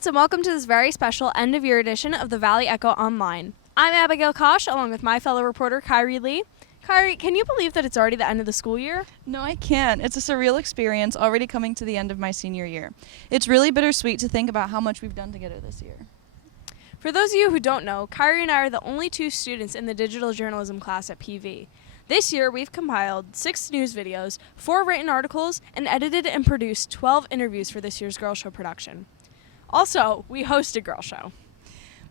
kids, and welcome to this very special end-of-year edition of the Valley Echo Online. I'm Abigail Kosh, along with my fellow reporter, Kyrie Lee. Kyrie, can you believe that it's already the end of the school year? No, I can't. It's a surreal experience already coming to the end of my senior year. It's really bittersweet to think about how much we've done together this year. For those of you who don't know, Kyrie and I are the only two students in the digital journalism class at PV. This year, we've compiled 6 news videos, 4 written articles, and edited and produced 12 interviews for this year's Girl Show production. Also, we host a Girl Show.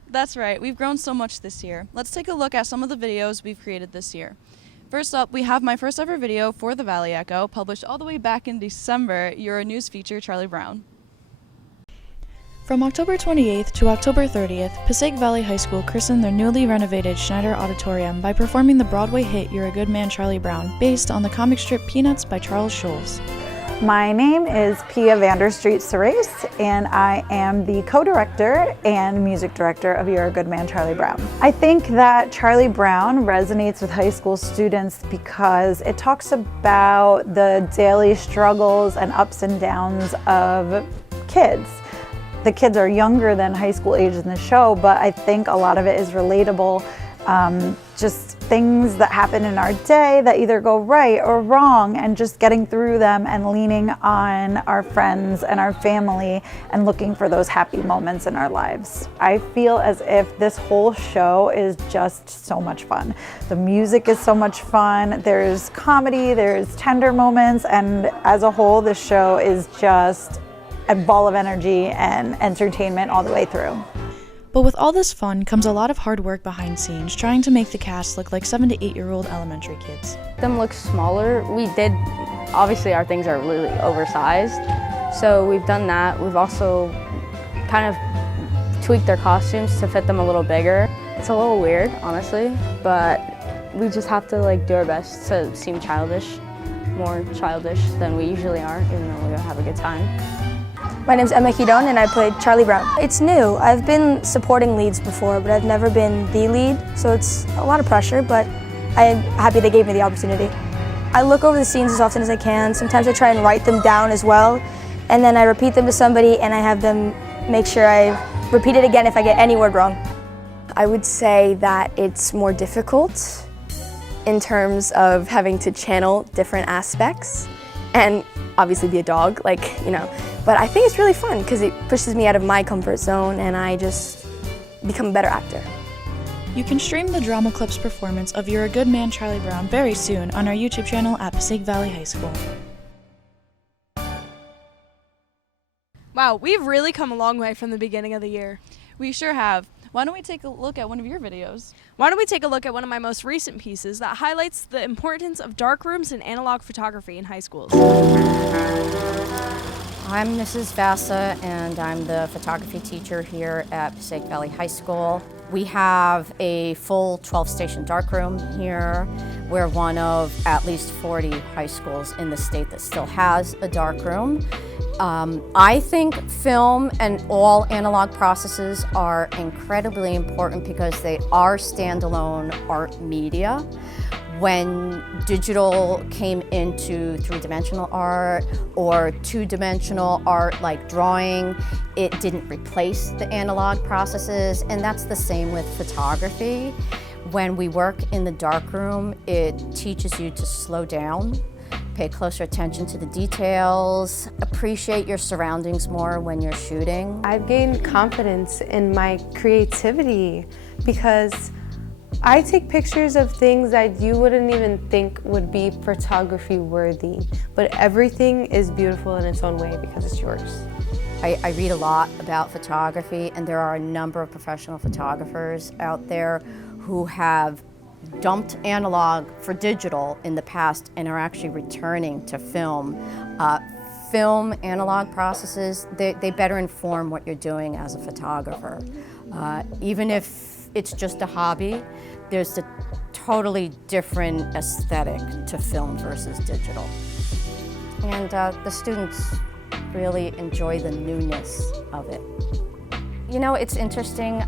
That's right. We've grown so much this year. Let's take a look at some of the videos we've created this year. First up, we have my first ever video for the Valley Echo, published all the way back in December, Euro News feature Charlie Brown. From October 28th to October 30th, Passaic Valley High School christened their newly renovated Schneider Auditorium by performing the Broadway hit You're a Good Man, Charlie Brown, based on the comic strip Peanuts by Charles Schulz. My name is Pia Vanderstreet Serace, and I am the co-director and music director of You're a Good Man, Charlie Brown. I think that Charlie Brown resonates with high school students because it talks about the daily struggles and ups and downs of kids. The kids are younger than high school age in the show, but I think a lot of it is relatable. Just things that happen in our day that either go right or wrong, and just getting through them and leaning on our friends and our family and looking for those happy moments in our lives. I feel as if this whole show is just so much fun. The music is so much fun. There's comedy, there's tender moments, and as a whole, this show is just a ball of energy and entertainment all the way through. But with all this fun comes a lot of hard work behind scenes, trying to make the cast look like 7 to 8-year-old elementary kids. Them look smaller. Obviously our things are really oversized, so we've done that. We've also kind of tweaked their costumes to fit them a little bigger. It's a little weird, honestly, but we just have to do our best to seem childish, more childish than we usually are, even though we have a good time. My name's Emma Hidon and I played Charlie Brown. It's new. I've been supporting leads before, but I've never been the lead, so it's a lot of pressure, but I'm happy they gave me the opportunity. I look over the scenes as often as I can. Sometimes I try and write them down as well, and then I repeat them to somebody and I have them make sure I repeat it again if I get any word wrong. I would say that it's more difficult in terms of having to channel different aspects and obviously be a dog, but I think it's really fun because it pushes me out of my comfort zone and I just become a better actor. You can stream the Drama Clips performance of You're a Good Man, Charlie Brown very soon on our YouTube channel at Passaic Valley High School. Wow, we've really come a long way from the beginning of the year. We sure have. Why don't we take a look at one of your videos? Why don't we take a look at one of my most recent pieces that highlights the importance of darkrooms and analog photography in high schools. I'm Mrs. Vassa, and I'm the photography teacher here at Passaic Valley High School. We have a full 12-station darkroom here. We're one of at least 40 high schools in the state that still has a darkroom. I think film and all analog processes are incredibly important because they are standalone art media. When digital came into 3-dimensional art or 2-dimensional art like drawing, it didn't replace the analog processes, and that's the same with photography. When we work in the darkroom, it teaches you to slow down, pay closer attention to the details, appreciate your surroundings more when you're shooting. I've gained confidence in my creativity because I take pictures of things that you wouldn't even think would be photography worthy, but everything is beautiful in its own way because it's yours. I read a lot about photography, and there are a number of professional photographers out there who have dumped analog for digital in the past and are actually returning to film. Film analog processes, they better inform what you're doing as a photographer. Even if it's just a hobby, there's a totally different aesthetic to film versus digital. And the students really enjoy the newness of it. You know, it's interesting.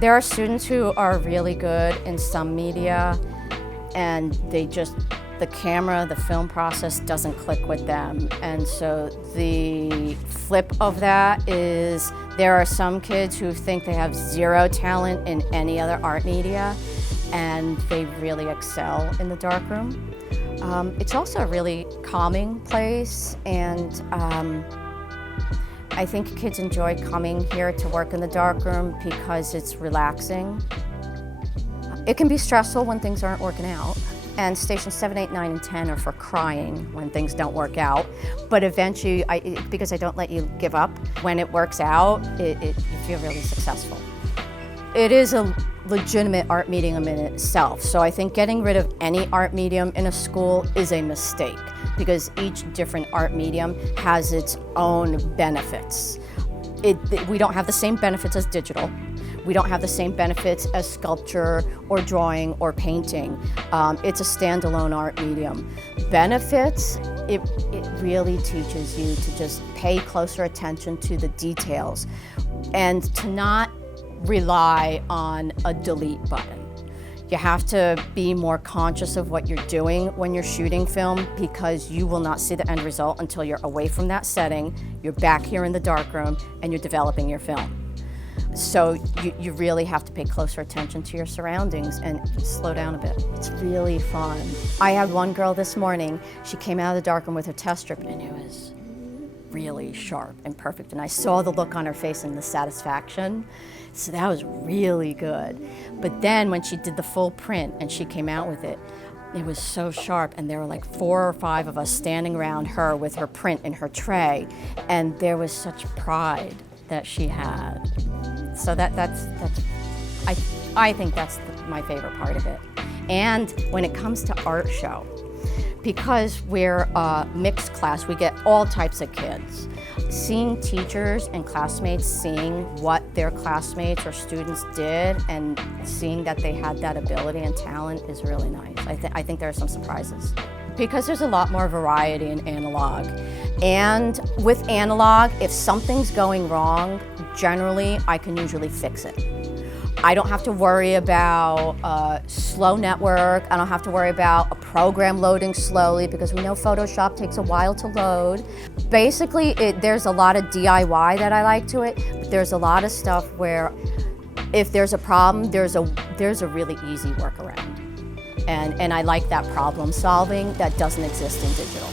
There are students who are really good in some media and they just the camera, the film process doesn't click with them. And so the flip of that is there are some kids who think they have zero talent in any other art media, and they really excel in the darkroom. It's also a really calming place, and I think kids enjoy coming here to work in the darkroom because it's relaxing. It can be stressful when things aren't working out, and stations 7, 8, 9, and 10 are for crying when things don't work out. But eventually, because I don't let you give up, when it works out, you feel really successful. It is a legitimate art medium in itself, so I think getting rid of any art medium in a school is a mistake, because each different art medium has its own benefits. We don't have the same benefits as digital. We don't have the same benefits as sculpture or drawing or painting. It's a standalone art medium. Benefits, it really teaches you to just pay closer attention to the details and to not rely on a delete button. You have to be more conscious of what you're doing when you're shooting film, because you will not see the end result until you're away from that setting, you're back here in the darkroom, and you're developing your film. So you really have to pay closer attention to your surroundings and slow down a bit. It's really fun. I had one girl this morning, she came out of the darkroom with her test strip, and it was really sharp and perfect. And I saw the look on her face and the satisfaction. So that was really good. But then when she did the full print and she came out with it, it was so sharp, and there were like 4 or 5 of us standing around her with her print in her tray, and there was such pride that she had. So I think that's my favorite part of it. And when it comes to art show, because we're a mixed class, we get all types of kids. Seeing teachers and classmates seeing what their classmates or students did and seeing that they had that ability and talent is really nice. I think there are some surprises. Because there's a lot more variety in analog. And with analog, if something's going wrong, generally I can usually fix it. I don't have to worry about a slow network. I don't have to worry about a program loading slowly, because we know Photoshop takes a while to load. Basically, there's a lot of DIY that I like to it, but there's a lot of stuff where if there's a problem, there's a really easy workaround. And I like that problem solving that doesn't exist in digital.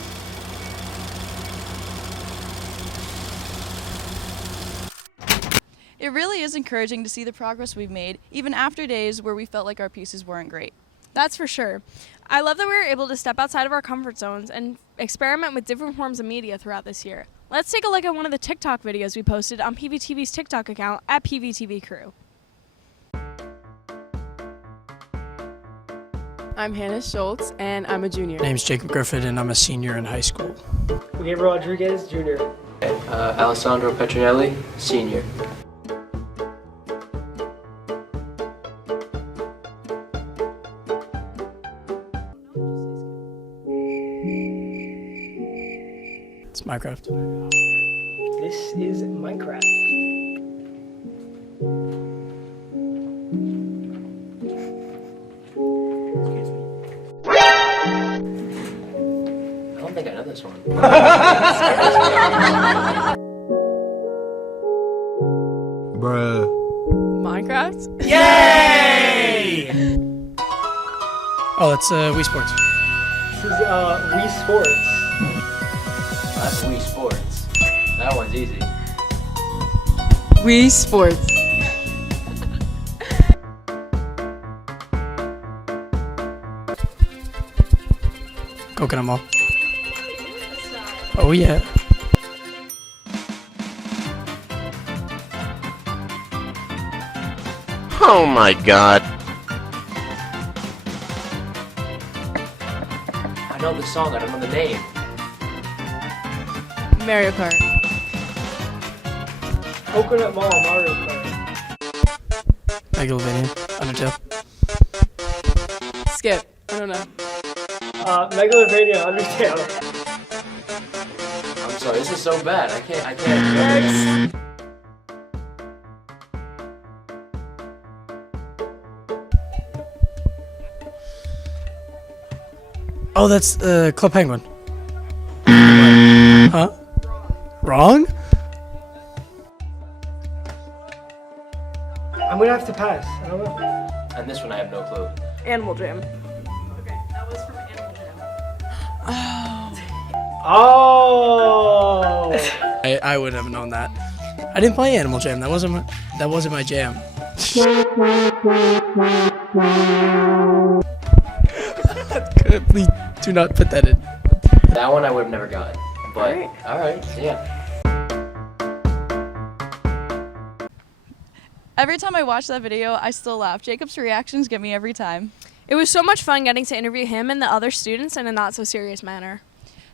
It really is encouraging to see the progress we've made, even after days where we felt like our pieces weren't great. That's for sure. I love that we were able to step outside of our comfort zones and experiment with different forms of media throughout this year. Let's take a look at one of the TikTok videos we posted on PVTV's TikTok account at PVTV Crew. I'm Hannah Schultz, and I'm a junior. My name's Jacob Griffith, and I'm a senior in high school. Gabriel Rodriguez, junior. Alessandro Petronelli, senior. It's Minecraft. This is Minecraft. I don't think I know this one. Bruh. Minecraft? Yay! Oh, that's Wii Sports. This is Wii Sports. That's Wii Sports. That one's easy. Wii Sports. Coconut Mall. Oh yeah. Oh my god. I know the song, I don't know the name. Mario Kart. Coconut Mall, Mario Kart. Megalovania. Undertale. Skip. I don't know. Megalovania, Undertale. I'm sorry, this is so bad. I can't. Next. Oh, that's Club Penguin. Huh? Wrong? I'm gonna have to pass. I don't know. And this one I have no clue. Animal Jam. Oh. I wouldn't have known that. I didn't play Animal Jam. That wasn't my jam. Please do not put that in. That one I would have never gotten. But, alright, yeah. Every time I watch that video, I still laugh. Jacob's reactions get me every time. It was so much fun getting to interview him and the other students in a not so serious manner.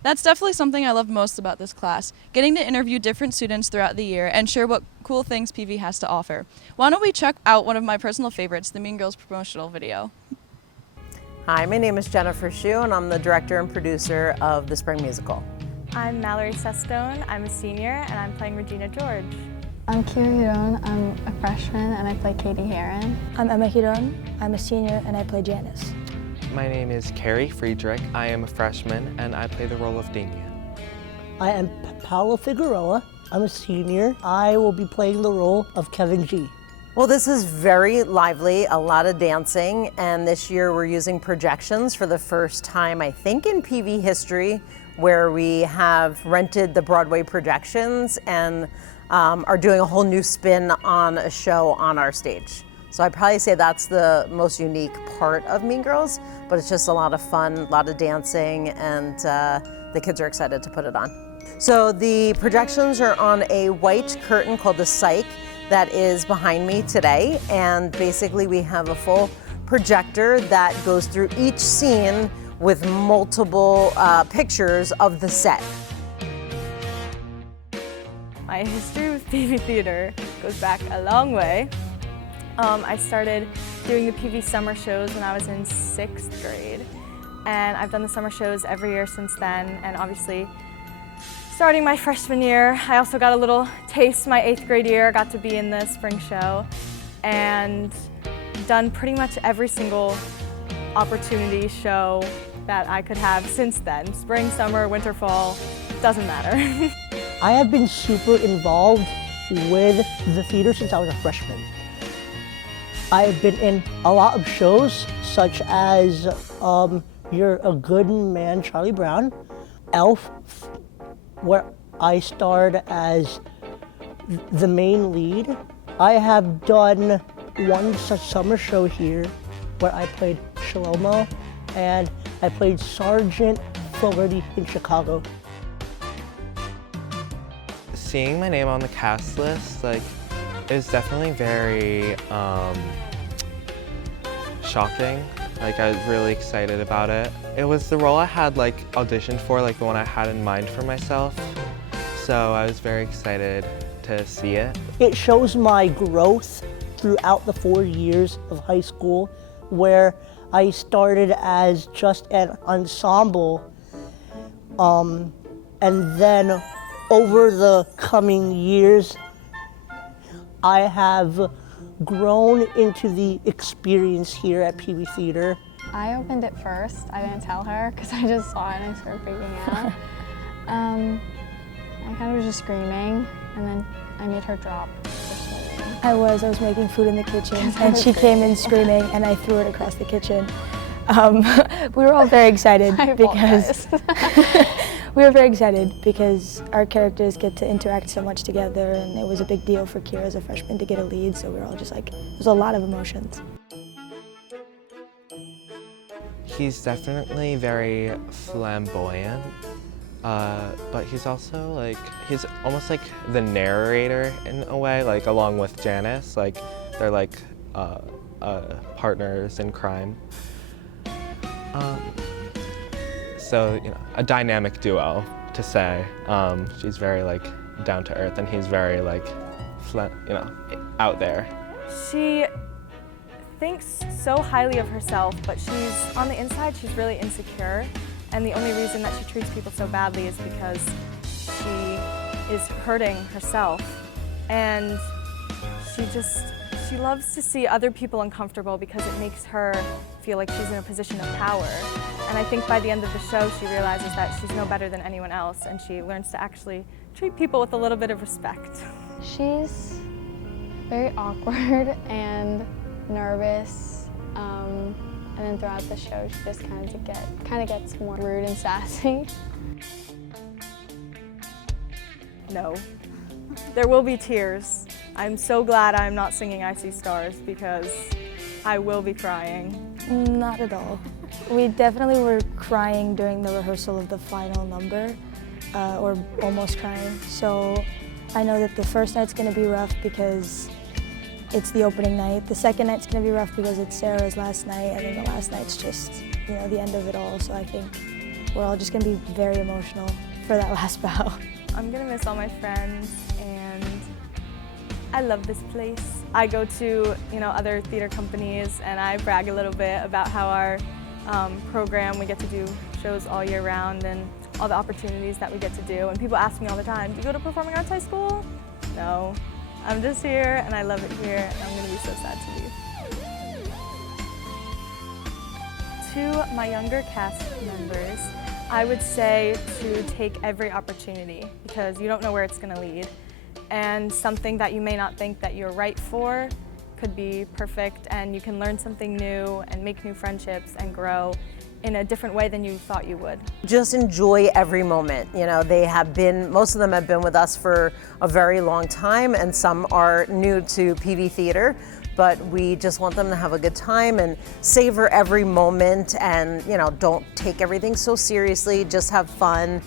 That's definitely something I love most about this class, getting to interview different students throughout the year and share what cool things PV has to offer. Why don't we check out one of my personal favorites, the Mean Girls promotional video. Hi, my name is Jennifer Shue, and I'm the director and producer of the Spring Musical. I'm Mallory Sestone. I'm a senior, and I'm playing Regina George. I'm Kira Hidon. I'm a freshman, and I play Katie Heron. I'm Emma Hidon. I'm a senior, and I play Janice. My name is Carrie Friedrich. I am a freshman, and I play the role of Damien. I am Paolo Figueroa. I'm a senior. I will be playing the role of Kevin G. Well, this is very lively, a lot of dancing, and this year we're using projections for the first time, I think, in PV history, where we have rented the Broadway projections and are doing a whole new spin on a show on our stage. So I'd probably say that's the most unique part of Mean Girls, but it's just a lot of fun, a lot of dancing, and the kids are excited to put it on. So the projections are on a white curtain called the Psych that is behind me today, and basically we have a full projector that goes through each scene with multiple pictures of the set. My history with PV Theater goes back a long way. I started doing the PV summer shows when I was in 6th grade, and I've done the summer shows every year since then, and obviously starting my freshman year, I also got a little taste my 8th grade year. I got to be in the spring show and done pretty much every single opportunity show that I could have since then. Spring, summer, winter, fall, doesn't matter. I have been super involved with the theater since I was a freshman. I have been in a lot of shows such as You're a Good Man, Charlie Brown, Elf, where I starred as the main lead. I have done one such summer show here where I played Shlomo, and I played Sergeant Fogarty in Chicago. Seeing my name on the cast list, like, is definitely very shocking. Like, I was really excited about it. It was the role I had auditioned for, the one I had in mind for myself. So I was very excited to see it. It shows my growth throughout the 4 years of high school, where I started as just an ensemble, and then over the coming years, I have grown into the experience here at PV Theater. I opened it first. I didn't tell her because I just saw it and I started freaking out. I kind of was just screaming, and then I made her drop her swimming. I was making food in the kitchen, and she came in screaming, and I threw it across the kitchen. We were all very excited because our characters get to interact so much together, and it was a big deal for Kira as a freshman to get a lead, so we were all just like, there's a lot of emotions. He's definitely very flamboyant, but he's also he's almost like the narrator in a way, along with Janice, they're partners in crime. So, a dynamic duo, to say. She's very, down to earth, and he's very, out there. She thinks so highly of herself, but on the inside, she's really insecure. And the only reason that she treats people so badly is because she is hurting herself. And she loves to see other people uncomfortable because it makes her feel like she's in a position of power. And I think by the end of the show, she realizes that she's no better than anyone else, and she learns to actually treat people with a little bit of respect. She's very awkward and nervous, and then throughout the show, she just kind of gets more rude and sassy. No. There will be tears. I'm so glad I'm not singing I See Stars because I will be crying. Not at all. We definitely were crying during the rehearsal of the final number, or almost crying. So I know that the first night's gonna be rough because it's the opening night. The second night's gonna be rough because it's Sarah's last night, and then the last night's just, you know, the end of it all. So I think we're all just gonna be very emotional for that last bow. I'm gonna miss all my friends, and I love this place. I go to, other theater companies, and I brag a little bit about how our program, we get to do shows all year round and all the opportunities that we get to do. And people ask me all the time, do you go to Performing Arts High School? No, I'm just here, and I love it here, and I'm gonna be so sad to leave. To my younger cast members, I would say to take every opportunity because you don't know where it's going to lead. And something that you may not think that you're right for could be perfect, and you can learn something new and make new friendships and grow in a different way than you thought you would. Just enjoy every moment. Most of them have been with us for a very long time, and some are new to PV Theater. But we just want them to have a good time and savor every moment, and don't take everything so seriously, just have fun.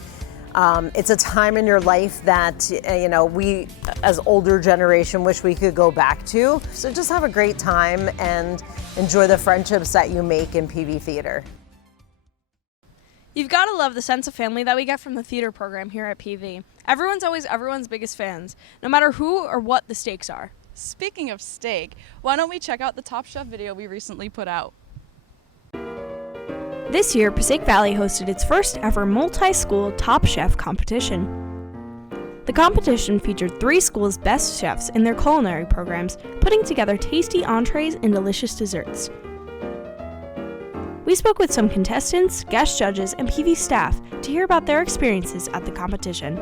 It's a time in your life that we as older generation wish we could go back to. So just have a great time and enjoy the friendships that you make in PV Theater. You've got to love the sense of family that we get from the theater program here at PV. Everyone's always everyone's biggest fans, no matter who or what the stakes are. Speaking of steak, why don't we check out the Top Chef video we recently put out? This year, Passaic Valley hosted its first ever multi-school Top Chef competition. The competition featured 3 schools' best chefs in their culinary programs, putting together tasty entrees and delicious desserts. We spoke with some contestants, guest judges, and PV staff to hear about their experiences at the competition.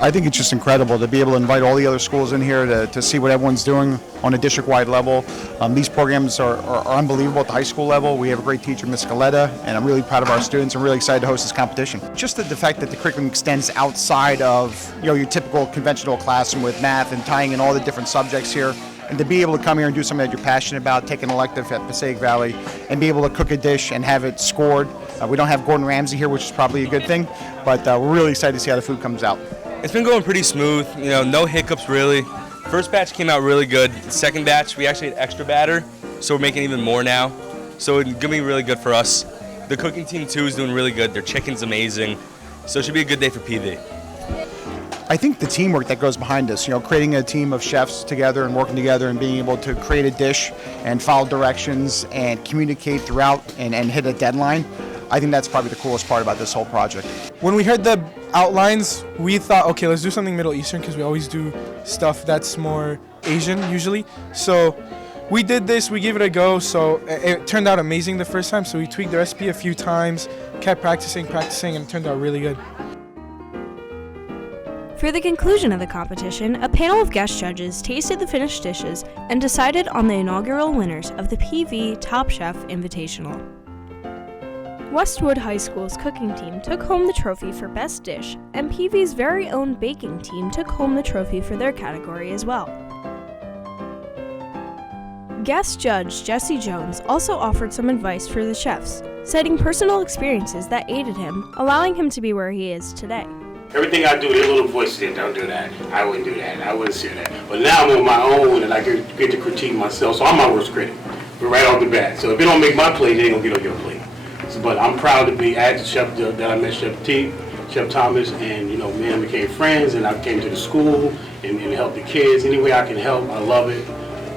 I think it's just incredible to be able to invite all the other schools in here to see what everyone's doing on a district-wide level. These programs are unbelievable at the high school level. We have a great teacher, Ms. Scaletta, and I'm really proud of our students. I'm really excited to host this competition. Just the fact that the curriculum extends outside of your typical conventional classroom with math and tying in all the different subjects here. And to be able to come here and do something that you're passionate about, take an elective at Passaic Valley, and be able to cook a dish and have it scored. We don't have Gordon Ramsay here, which is probably a good thing, but we're really excited to see how the food comes out. It's been going pretty smooth, no hiccups really. First batch came out really good. Second batch, we actually had extra batter, so we're making even more now. So it's gonna be really good for us. The cooking team too is doing really good. Their chicken's amazing. So it should be a good day for PV. I think the teamwork that goes behind this, creating a team of chefs together and working together and being able to create a dish and follow directions and communicate throughout and hit a deadline, I think that's probably the coolest part about this whole project. When we heard the outlines, we thought, okay, let's do something Middle Eastern because we always do stuff that's more Asian usually. So we did this, we gave it a go, so it turned out amazing the first time, so we tweaked the recipe a few times, kept practicing, and it turned out really good. For the conclusion of the competition, a panel of guest judges tasted the finished dishes and decided on the inaugural winners of the PV Top Chef Invitational. Westwood High School's cooking team took home the trophy for Best Dish, and PV's very own baking team took home the trophy for their category as well. Guest judge Jesse Jones also offered some advice for the chefs, citing personal experiences that aided him, allowing him to be where he is today. Everything I do, their little voice said, don't do that, I wouldn't do that, I wouldn't say that. But now I'm on my own and I get to critique myself, so I'm my worst critic, but right off the bat. So if it don't make my plate, it ain't gonna get on your plate. But I'm proud to be at the chef that I met, Chef Thomas, and me and him became friends, and I came to the school and helped the kids. Any way I can help, I love it.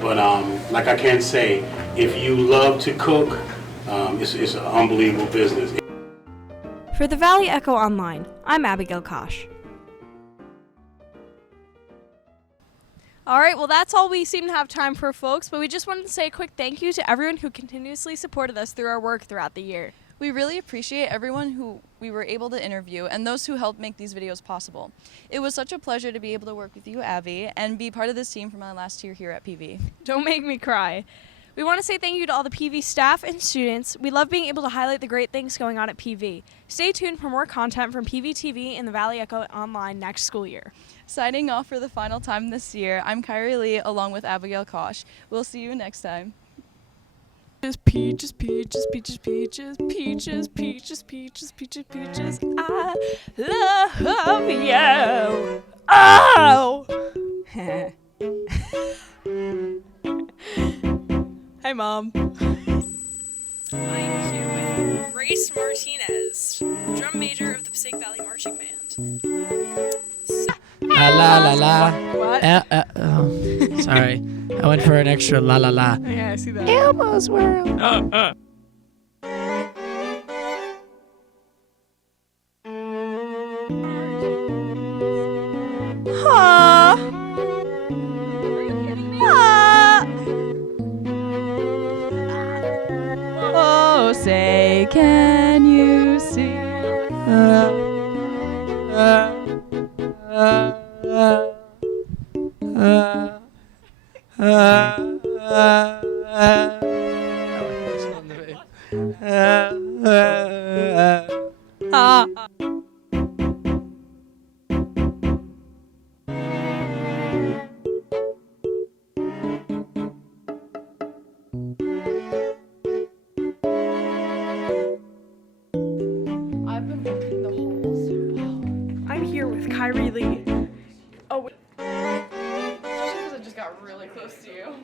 But like I can say, if you love to cook, it's an unbelievable business. For the Valley Echo Online, I'm Abigail Kosh. All right, well, that's all we seem to have time for, folks, but we just wanted to say a quick thank you to everyone who continuously supported us through our work throughout the year. We really appreciate everyone who we were able to interview and those who helped make these videos possible. It was such a pleasure to be able to work with you, Abby, and be part of this team for my last year here at PV. Don't make me cry. We want to say thank you to all the PV staff and students. We love being able to highlight the great things going on at PV. Stay tuned for more content from PV TV and the Valley Echo Online next school year. Signing off for the final time this year, I'm Kyrie Lee along with Abigail Kosh. We'll see you next time. Peaches, peaches, peaches, peaches, peaches, peaches, peaches, peaches, peaches. I love you. Oh! Hi, Mom. I'm here with Grace Martinez, drum major of the Passaic Valley Marching Band. La la la. What? Oh, sorry. I went for an extra la la la. Yeah, I see that. Elmo's World. Oh, say, can you see? I've been working the holes. I'm here with Kyrie Lee. Oh, wait. Especially because I just got really close to you.